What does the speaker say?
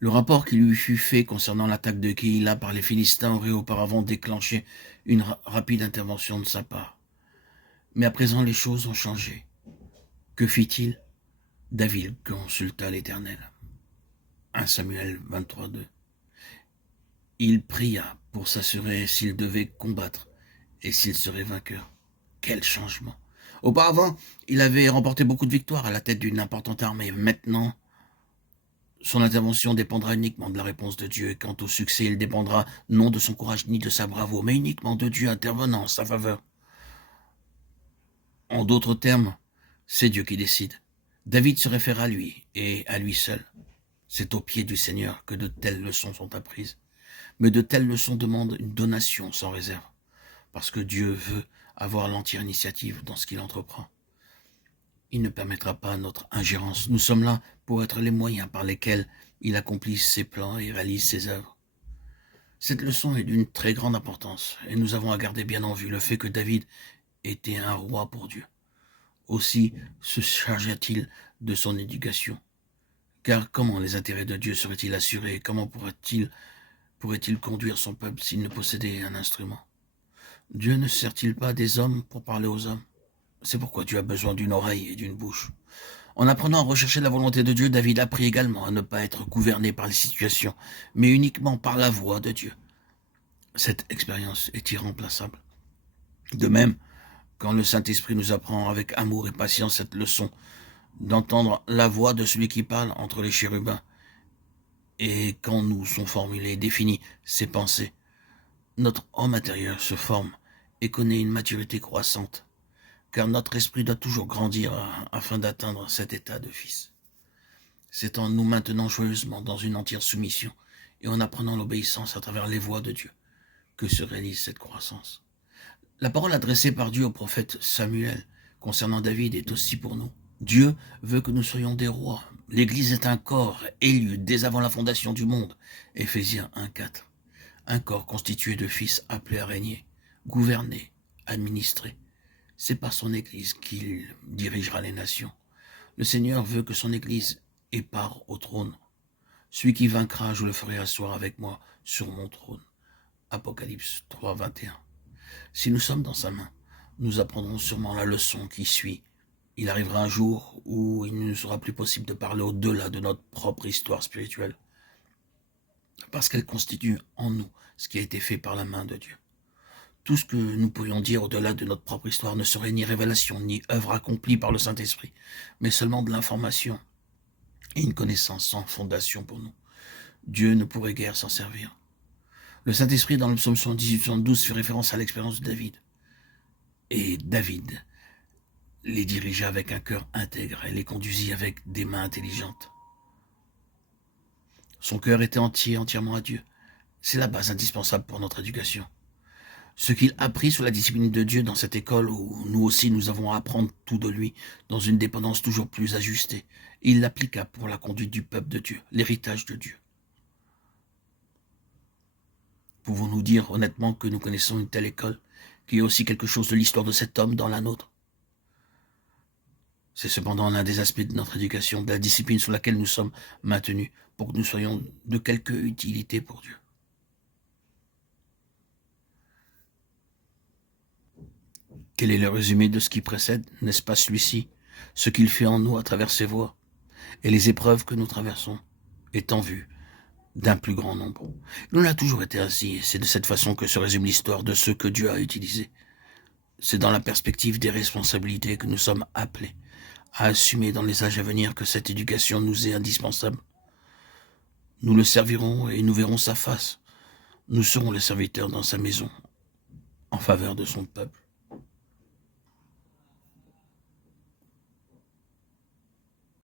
Le rapport qui lui fut fait concernant l'attaque de Keïla par les Philistins aurait auparavant déclenché une rapide intervention de sa part. Mais à présent les choses ont changé. Que fit-il? David consulta l'Éternel. 1 Samuel 23:2. Il pria pour s'assurer s'il devait combattre et s'il serait vainqueur. Quel changement! Auparavant, il avait remporté beaucoup de victoires à la tête d'une importante armée. Maintenant, son intervention dépendra uniquement de la réponse de Dieu, et quant au succès, il dépendra non de son courage ni de sa bravoure, mais uniquement de Dieu intervenant en sa faveur. En d'autres termes, c'est Dieu qui décide. David se réfère à lui, et à lui seul. C'est au pied du Seigneur que de telles leçons sont apprises. Mais de telles leçons demandent une donation sans réserve, parce que Dieu veut avoir l'entière initiative dans ce qu'il entreprend. Il ne permettra pas notre ingérence. Nous sommes là pour être les moyens par lesquels il accomplit ses plans et réalise ses œuvres. Cette leçon est d'une très grande importance, et nous avons à garder bien en vue le fait que David était un roi pour Dieu. Aussi se chargea-t-il de son éducation. Car comment les intérêts de Dieu seraient-ils assurés? Comment pourrait-il conduire son peuple s'il ne possédait un instrument? Dieu ne sert-il pas des hommes pour parler aux hommes? C'est pourquoi Dieu a besoin d'une oreille et d'une bouche. En apprenant à rechercher la volonté de Dieu, David apprit également à ne pas être gouverné par les situations, mais uniquement par la voix de Dieu. Cette expérience est irremplaçable. De même, quand le Saint-Esprit nous apprend avec amour et patience cette leçon, d'entendre la voix de celui qui parle entre les chérubins, et quand nous sont formulées et définies ces pensées, notre homme intérieur se forme et connaît une maturité croissante, car notre esprit doit toujours grandir afin d'atteindre cet état de fils. C'est en nous maintenant joyeusement dans une entière soumission et en apprenant l'obéissance à travers les voies de Dieu que se réalise cette croissance. La parole adressée par Dieu au prophète Samuel concernant David est aussi pour nous. Dieu veut que nous soyons des rois. L'Église est un corps élu dès avant la fondation du monde. Éphésiens 1:4. Un corps constitué de fils appelés à régner, gouverner, administrer. C'est par son Église qu'il dirigera les nations. Le Seigneur veut que son Église ait part au trône. Celui qui vaincra, je le ferai asseoir avec moi sur mon trône. Apocalypse 3:21. Si nous sommes dans sa main, nous apprendrons sûrement la leçon qui suit. Il arrivera un jour où il ne sera plus possible de parler au-delà de notre propre histoire spirituelle, parce qu'elle constitue en nous ce qui a été fait par la main de Dieu. Tout ce que nous pourrions dire au-delà de notre propre histoire ne serait ni révélation, ni œuvre accomplie par le Saint-Esprit, mais seulement de l'information et une connaissance sans fondation pour nous. Dieu ne pourrait guère s'en servir. Le Saint-Esprit, dans le psaume 78-72, fait référence à l'expérience de David. Et David les dirigea avec un cœur intègre et les conduisit avec des mains intelligentes. Son cœur était entièrement à Dieu. C'est la base indispensable pour notre éducation. Ce qu'il apprit sous la discipline de Dieu dans cette école où nous aussi nous avons à apprendre tout de lui, dans une dépendance toujours plus ajustée, il l'appliqua pour la conduite du peuple de Dieu, l'héritage de Dieu. Pouvons-nous dire honnêtement que nous connaissons une telle école, qu'il y a aussi quelque chose de l'histoire de cet homme dans la nôtre? C'est cependant l'un des aspects de notre éducation, de la discipline sur laquelle nous sommes maintenus, pour que nous soyons de quelque utilité pour Dieu. Quel est le résumé de ce qui précède? N'est-ce pas celui-ci? Ce qu'il fait en nous à travers ses voies et les épreuves que nous traversons est en vue d'un plus grand nombre. Il en a toujours été ainsi, et c'est de cette façon que se résume l'histoire de ceux que Dieu a utilisés. C'est dans la perspective des responsabilités que nous sommes appelés à assumer dans les âges à venir que cette éducation nous est indispensable. Nous le servirons et nous verrons sa face. Nous serons les serviteurs dans sa maison, en faveur de son peuple.